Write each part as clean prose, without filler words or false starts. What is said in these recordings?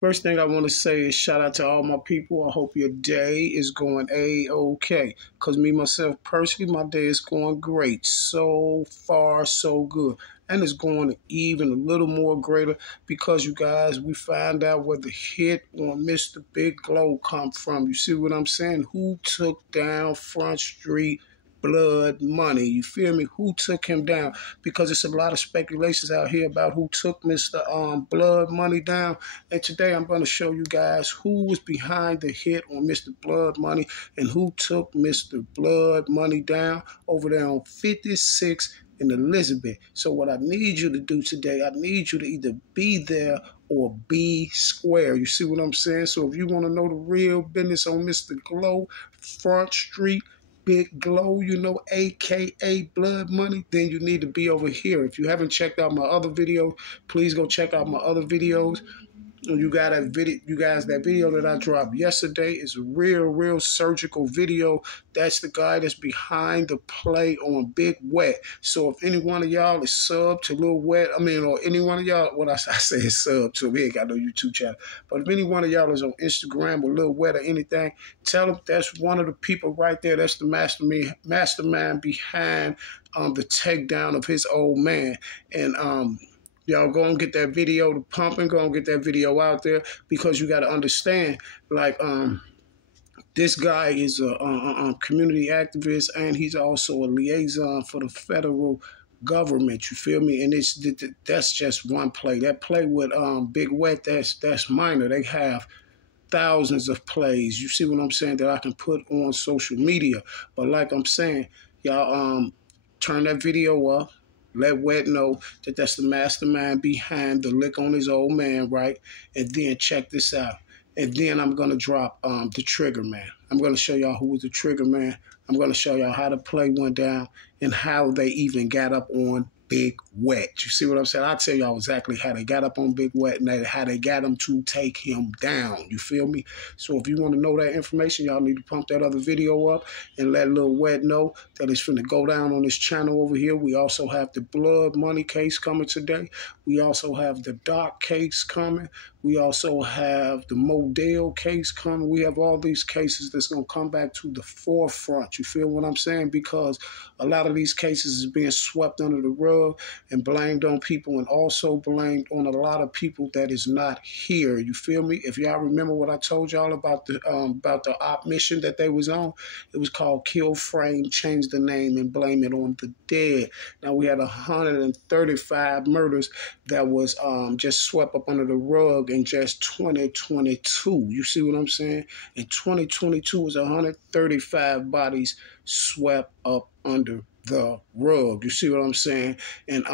First thing I want to say is shout out to all my people. I hope your day is going A-OK. Because me, myself, personally, my day is going great. So far, so good. And it's going even a little more greater because, you guys, we find out where the hit on Mr. Big Glow come from. You see what I'm saying? Who took down Front Street Blood Money? You feel me? Who took him down? Because it's a lot of speculations out here about who took Mr. Blood Money down. And today I'm going to show you guys who was behind the hit on Mr. Blood Money and who took Mr. Blood Money down over there on 56 in Elizabeth. So what I need you to do today, I need you to either be there or be square. You see what I'm saying? So if you want to know the real business on Mr. Glow, Front Street Big Glow, you know, aka Blood Money, then you need to be over here. If you haven't checked out my other video, please go check out my other videos. You got that video, you guys, that video that I dropped yesterday is a real surgical video. That's the guy that's behind the play on Big Wet. So if any one of y'all is sub to Lil Wet, or any one of y'all, what I say is sub to me, I know YouTube channel. But if any one of y'all is on Instagram or Lil Wet or anything, tell them that's one of the people right there. That's the mastermind behind the takedown of his old man. And y'all go and get that video pumping, go and get that video out there, because you got to understand, like, this guy is a community activist, and he's also a liaison for the federal government. You feel me? And that's just one play. That play with Big Wet, that's minor. They have thousands of plays. You see what I'm saying? That I can put on social media. But like I'm saying, y'all turn that video up. Let Wet know that that's the mastermind behind the lick on his old man, right? And then check this out. And then I'm going to drop the trigger man. I'm going to show y'all who was the trigger man. I'm going to show y'all how the play went down and how they even got up on Big Wet. You see what I'm saying? I'll tell y'all exactly how they got up on Big Wet and how they got him to take him down. You feel me? So if you want to know that information, y'all need to pump that other video up and let Lil Wet know that it's finna go down on this channel over here. We also have the Blood Money case coming today. We also have the Doc case coming. We also have the Modell case coming. We have all these cases that's going to come back to the forefront. You feel what I'm saying? Because a lot of these cases is being swept under the rug and blamed on people, and also blamed on a lot of people that is not here. You feel me? If y'all remember what I told y'all about the op mission that they was on, it was called Kill Frame, change the name, and blame it on the dead. Now we had 135 murders that was just swept up under the rug in just 2022. You see what I'm saying? In 2022 was 135 bodies swept up under the rug. You see what I'm saying? And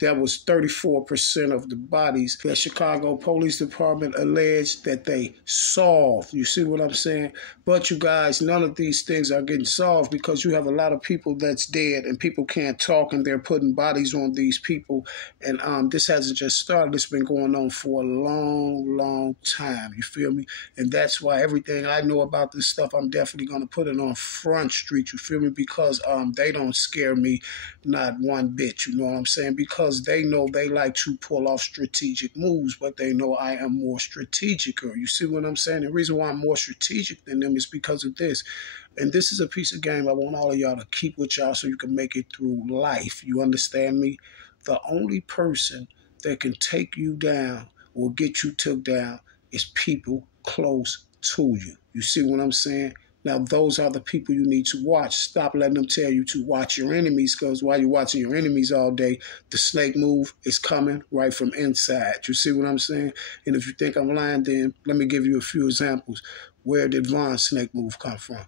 that was 34% of the bodies that Chicago Police Department alleged that they solved. You see what I'm saying? But you guys, none of these things are getting solved because you have a lot of people that's dead and people can't talk, and they're putting bodies on these people. And this hasn't just started. It's been going on for a long time. You feel me? And that's why everything I know about this stuff, I'm definitely going to put it on Front Street. You feel me? Because they don't scare me not one bit. You know what I'm saying? Because they know they like to pull off strategic moves, but they know I am more strategicer. You see what I'm saying? The reason why I'm more strategic than them is because of this. And this is a piece of game I want all of y'all to keep with y'all so you can make it through life. You understand me? The only person that can take you down or get you took down is people close to you. You see what I'm saying? Now, those are the people you need to watch. Stop letting them tell you to watch your enemies, because while you're watching your enemies all day, the snake move is coming right from inside. You see what I'm saying? And if you think I'm lying, then let me give you a few examples. Where did Von's snake move come from?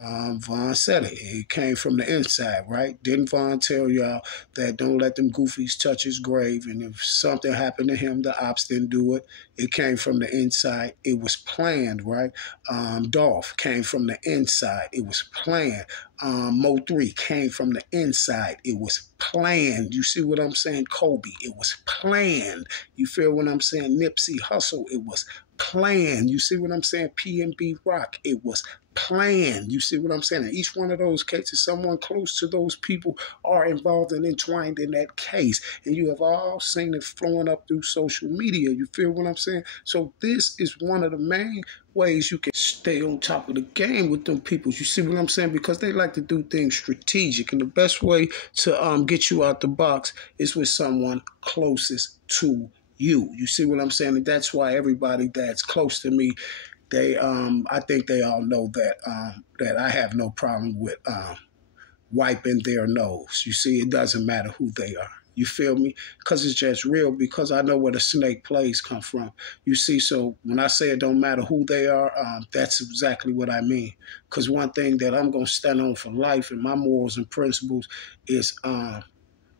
Vaughn said it. It came from the inside, right? Didn't Vaughn tell y'all that don't let them goofies touch his grave? And if something happened to him, the ops didn't do it. It came from the inside. It was planned, right? Dolph came from the inside. It was planned. Mo3 came from the inside. It was planned. You see what I'm saying? Kobe, it was planned. You feel what I'm saying? Nipsey Hussle, it was planned. You see what I'm saying? PNB Rock, it was planned. You see what I'm saying? In each one of those cases, someone close to those people are involved and entwined in that case. And you have all seen it flowing up through social media. You feel what I'm saying? So this is one of the main ways you can stay on top of the game with them people. You see what I'm saying? Because they like to do things strategic. And the best way to get you out the box is with someone closest to you. You see what I'm saying? And that's why everybody that's close to me, they I think they all know that I have no problem with wiping their nose. You see, it doesn't matter who they are. You feel me? Because it's just real, because I know where the snake plays come from. You see, so when I say it don't matter who they are, that's exactly what I mean. Because one thing that I'm going to stand on for life and my morals and principles is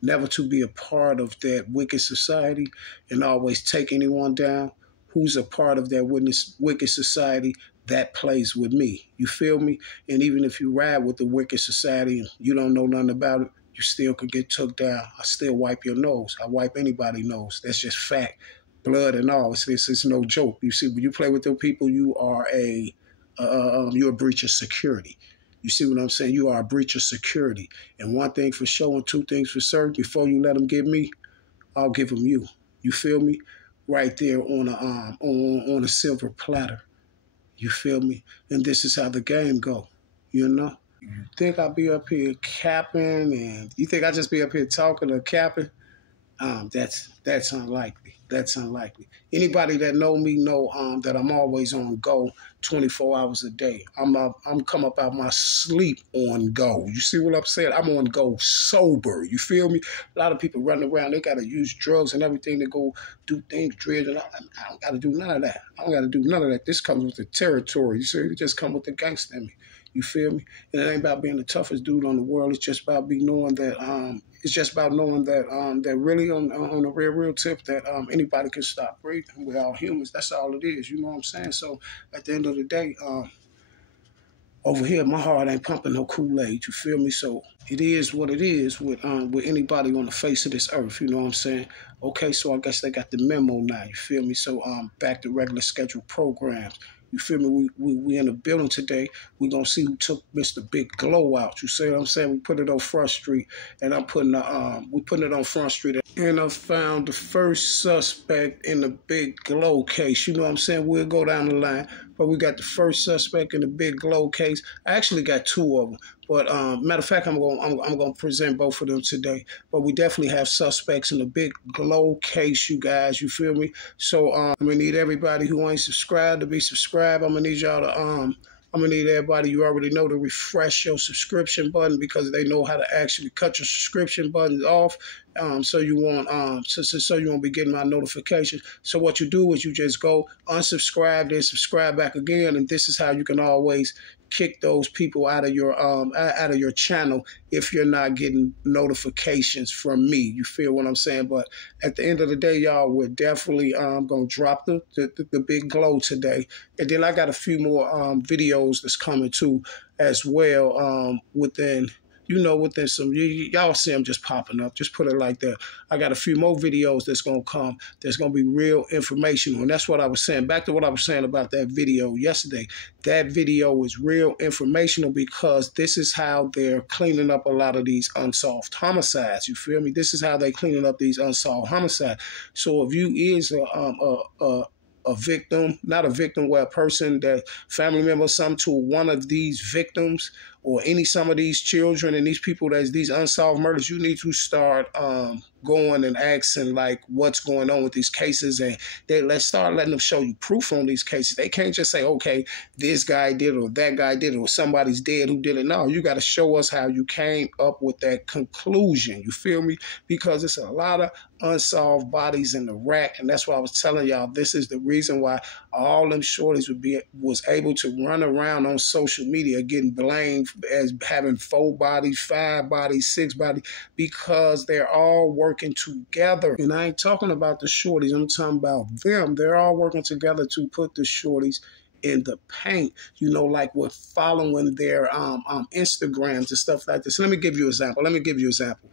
never to be a part of that wicked society and always take anyone down who's a part of that wicked society that plays with me. You feel me? And even if you ride with the wicked society and you don't know nothing about it, you still could get took down. I still wipe your nose. I wipe anybody's nose. That's just fact. Blood and all. It's no joke. You see, when you play with those people, you are you're a breach of security. You see what I'm saying? You are a breach of security. And one thing for sure and two things for certain, before you let them get me, I'll give them you. You feel me? Right there on a silver platter. You feel me? And this is how the game go. You know? You think I'll be up here capping, and you think I just be up here talking or capping? That's unlikely. That's unlikely. Anybody that know me know that I'm always on go 24 hours a day. I'm come up out my sleep on go. You see what I'm saying? I'm on go sober. You feel me? A lot of people running around, they got to use drugs and everything to go do things, dread, and I don't got to do none of that. I don't got to do none of that. This comes with the territory. You see, it just come with the gangster in me. You feel me? And it ain't about being the toughest dude on the world. It's just about knowing that it's just about knowing that that really on the real tip that anybody can stop breathing. We're all humans. That's all it is. You know what I'm saying? So at the end of the day, over here, my heart ain't pumping no Kool-Aid. You feel me? So it is what it is with anybody on the face of this earth. You know what I'm saying? Okay, so I guess they got the memo now. You feel me? So back to regular scheduled programs. You feel me? We in the building today. We're going to see who took Mr. Big Glow out. You see what I'm saying? We put it on Front Street, and we putting it on Front Street. And I found the first suspect in the Big Glow case. You know what I'm saying? We'll go down the line. But we got the first suspect in the Big Glow case. I actually got two of them. But matter of fact, I'm going to present both of them today. But we definitely have suspects in the Big Glow case, you guys. You feel me? So I'm going to need everybody who ain't subscribed to be subscribed. I'm going to need y'all to I'm going to need everybody you already know to refresh your subscription button, because they know how to actually cut your subscription buttons off, so you won't so you won't be getting my notifications. So what you do is you just go unsubscribe, then subscribe back again, and this is how you can always kick those people out of your channel if you're not getting notifications from me. You feel what I'm saying? But at the end of the day, y'all, we're definitely gonna drop the Big Glow today, and then I got a few more videos that's coming too as well within some, y'all see them just popping up. Just put it like that. I got a few more videos that's going to come. That's going to be real informational. And that's what I was saying. Back to what I was saying about that video yesterday. That video is real informational, because this is how they're cleaning up a lot of these unsolved homicides. You feel me? This is how they're cleaning up these unsolved homicides. So if you is a victim, not a victim, where a person that family member, some to one of these victims or some of these children and these people that's these unsolved murders, you need to start going and asking like what's going on with these cases, and let's start letting them show you proof on these cases. They can't just say, okay, this guy did it or that guy did it or somebody's dead who did it. No, you got to show us how you came up with that conclusion. You feel me? Because it's a lot of unsolved bodies in the rack, and that's why I was telling y'all this is the reason why all them shorties was able to run around on social media getting blamed as having 4 bodies, 5 bodies, 6 bodies, because they're all working together. And I ain't talking about the shorties, I'm talking about them. They're all working together to put the shorties in the paint, like with following their Instagrams and stuff like this. Let me give you an example.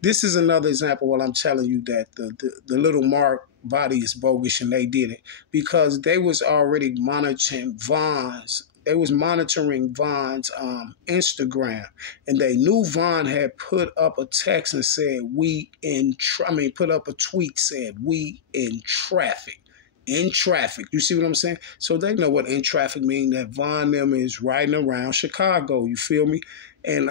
This is another example while I'm telling you that the little Mark body is bogus, and they did it because they was already monitoring Von's. They was monitoring Von's Instagram, and they knew Von had put up a text and said, put up a tweet said, "We in traffic." In traffic. You see what I'm saying? So they know what in traffic mean, that Von them is riding around Chicago. You feel me? And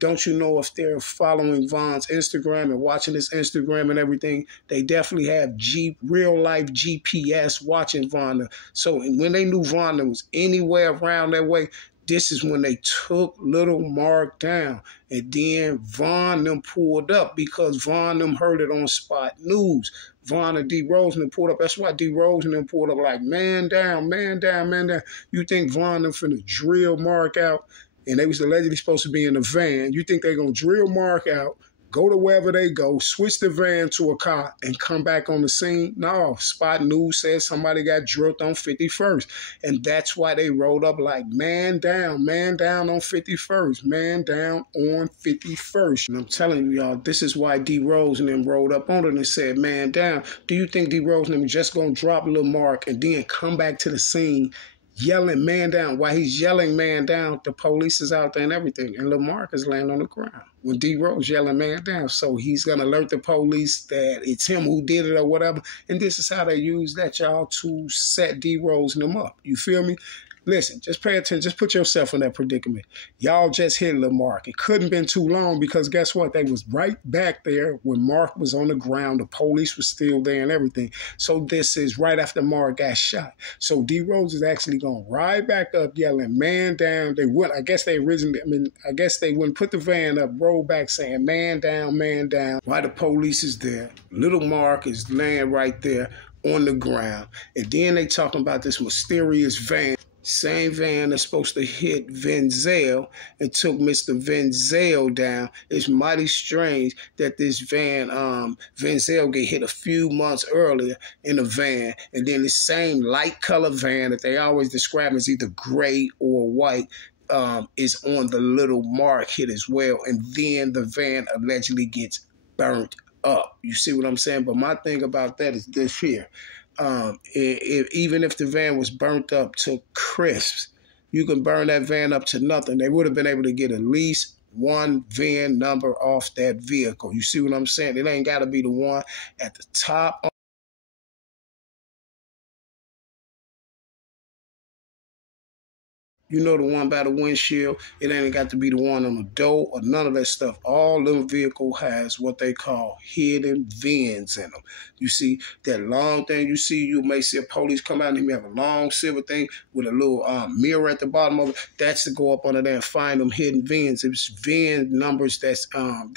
don't you know, if they're following Von's Instagram and watching his Instagram and everything, they definitely have real life GPS watching Von. So when they knew Von was anywhere around that way, this is when they took little Mark down. And then Von them pulled up because Von them heard it on Spot News. Von and D. Rose and them pulled up. That's why D. Rose and them pulled up like, man down, man down, man down. You think Von them finna drill Mark out? And they was allegedly supposed to be in a van. You think they gonna drill Mark out, go to wherever they go, switch the van to a car, and come back on the scene? No, Spot News says somebody got drilled on 51st. And that's why they rolled up like, man down on 51st, man down on 51st. And I'm telling y'all, this is why D. Rose and them rolled up on it and said, man down. Do you think D. Rose and them just gonna drop Lil Mark and then come back to the scene yelling man down? While he's yelling man down, the police is out there and everything, and Lamarck is laying on the ground when D. Rose yelling man down. So he's gonna alert the police that it's him who did it or whatever. And this is how they use that, y'all, to set D. Rose and them up. You feel me? Listen, just pay attention. Just put yourself in that predicament. Y'all just hit Lamarck. It couldn't been too long because guess what? They was right back there when Mark was on the ground. The police was still there and everything. So this is right after Mark got shot. So D. Rose is actually going to ride back up yelling, man down. They wouldn't, I guess they wouldn't put the van up, roll back saying, man down, man down. While the police is there, little Mark is laying right there on the ground. And then they talking about this mysterious van. Same van that's supposed to hit Venzel and took Mr. Venzel down. It's mighty strange that this van, Venzel get hit a few months earlier in a van, and then the same light color van that they always describe as either gray or white is on the little Mark hit as well. And then the van allegedly gets burnt up. You see what I'm saying? But my thing about that is this here. Even if the van was burnt up to crisps, you can burn that van up to nothing. They would have been able to get at least one VIN number off that vehicle. You see what I'm saying? It ain't got to be the one at the top. You know, the one by the windshield. It ain't got to be the one on the door or none of that stuff. All them vehicle has what they call hidden VINs in them. You see that long thing you see, you may see a police come out and he may have a long silver thing with a little mirror at the bottom of it. That's to go up under there and find them hidden VINs. It's VIN numbers that's carved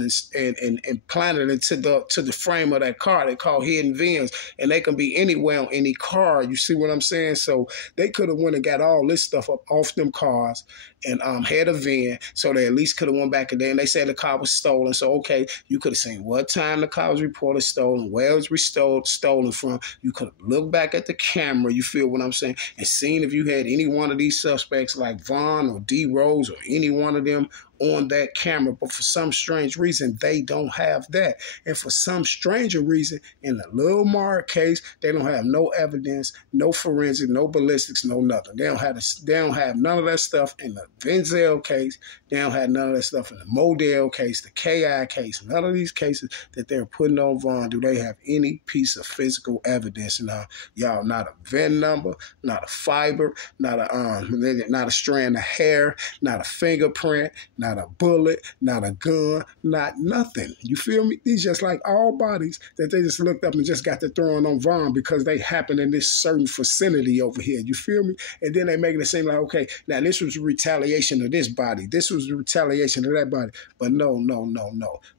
and planted into the frame of that car. They call hidden VINs, and they can be anywhere on any car. You see what I'm saying? So they could have went and got all this stuff up off them cars and had a VIN, so they at least could have went back in there. And they said the car was stolen. So, okay, you could have seen what time the car was reported stolen, where it was stolen from. You could have looked back at the camera, you feel what I'm saying, and seen if you had any one of these suspects like Von or D. Rose or any one of them on that camera, but for some strange reason, they don't have that. And for some stranger reason, in the Lil Mark case, they don't have no evidence, no forensic, no ballistics, no nothing. They don't have none of that stuff in the Denzel case. They don't have none of that stuff in the Modell case, the KI case. None of these cases that they're putting on Vaughn do they have any piece of physical evidence. Now, y'all, not a VIN number, not a fiber, not a strand of hair, not a fingerprint, not a bullet, not a gun, not nothing. You feel me? These just like all bodies that they just looked up and just got to throwing on Vaughn because they happen in this certain vicinity over here. You feel me? And then they making it seem like, okay, now this was a retaliation of this body. This was a retaliation of that body. But no.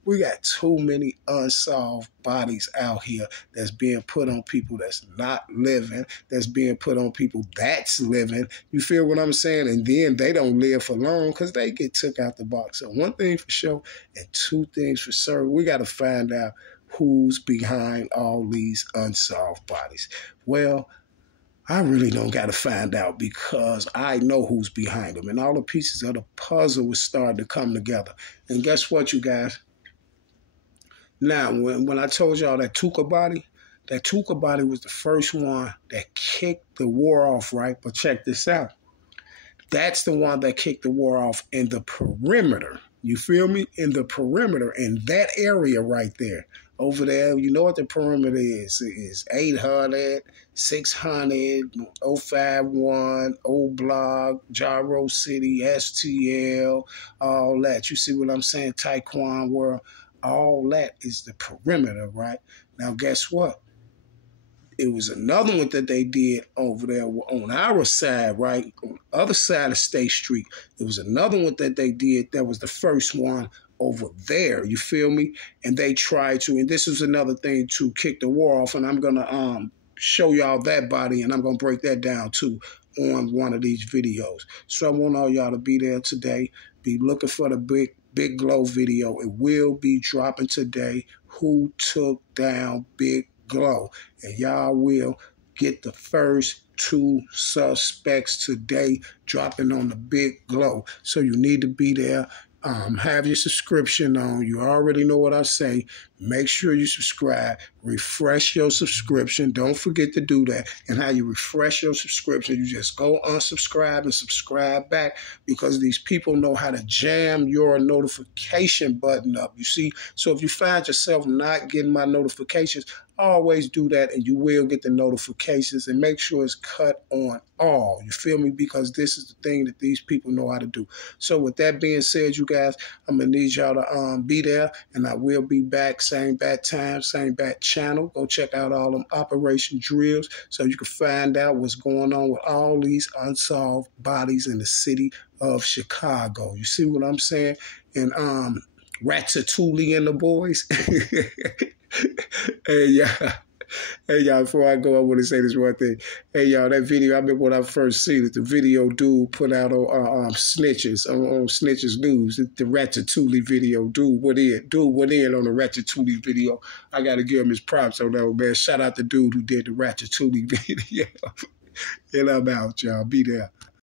We got too many unsolved bodies out here that's being put on people that's not living, that's being put on people that's living. You feel what I'm saying? And then they don't live for long because they get took out the box. So one thing for sure and two things for certain, we got to find out who's behind all these unsolved bodies. Well, I really don't got to find out because I know who's behind them. And all the pieces of the puzzle was starting to come together. And guess what, you guys? Now, when I told y'all that Tuka body was the first one that kicked the war off, right? But check this out. That's the one that kicked the war off in the perimeter. You feel me? In the perimeter, in that area right there. Over there, you know what the perimeter is. It is 800, 600, 051, Old Block, Gyro City, STL, all that. You see what I'm saying? Taekwon World. All that is the perimeter, right? Now, guess what? It was another one that they did over there on our side, right? On the other side of State Street. There was another one that they did that was the first one over there. You feel me? And they tried to, and this was another thing to kick the war off, and I'm going to show y'all that body, and I'm going to break that down too on one of these videos. So I want all y'all to be there today. Be looking for the Big Glow video. It will be dropping today. Who took down Big Glow? And y'all will get the first 2 suspects today dropping on the Big Glow. So you need to be there. Have your subscription on. You already know what I say. Make sure you subscribe. Refresh your subscription. Don't forget to do that. And how you refresh your subscription, you just go unsubscribe and subscribe back because these people know how to jam your notification button up. You see? So if you find yourself not getting my notifications, always do that and you will get the notifications, and make sure it's cut on all. You feel me? Because this is the thing that these people know how to do. So with that being said, you guys, I'm going to need y'all to be there, and I will be back. Same bat time, same bat channel. Go check out all them operation drills so you can find out what's going on with all these unsolved bodies in the city of Chicago. You see what I'm saying? And Ratatouille and the boys. Hey, y'all, before I go, I want to say this one thing. Hey, y'all, that video, I remember when I first seen it, the video dude put out on Snitches, on Snitches News, the Ratatouille video. Dude went in on the Ratatouille video. I got to give him his props on that one, man. Shout out the dude who did the Ratatouille video. And I'm out, y'all. Be there.